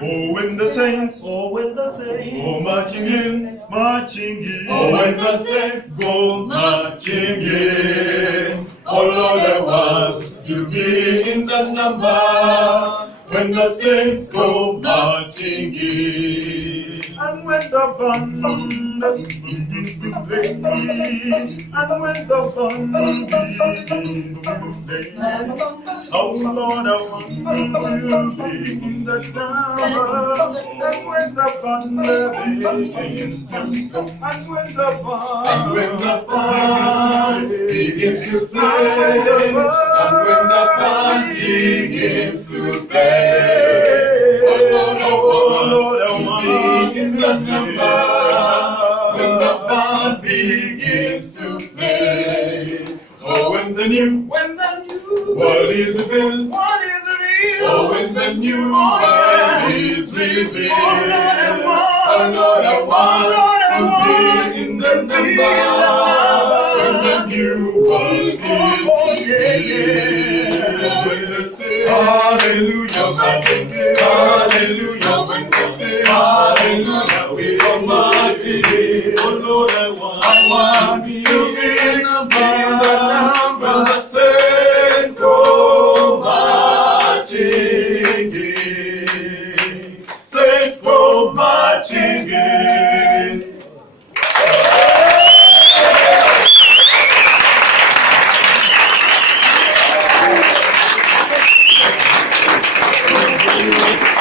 Oh, when the saints, go marching in, marching in. Oh, when the saints go marching in. Oh Lord, I want to be in the number. When the saints go marching in. And when the band begins to play, and when the band begins to play, oh Lord, I want to be in the number. And when the band begins to, and when the band begins to play, and when the band begins to play, oh Lord, I want to be in the number. When the band begins to play, oh when the new world is revealed, oh when the new world is revealed, oh Lord, I want to be in the number. When the new world is revealed, when they say hallelujah, hallelujah, when they say hallelujah, we are mighty. Oh Lord, I want to be in the number. When the saints go marching in, saints go marching in. Thank you.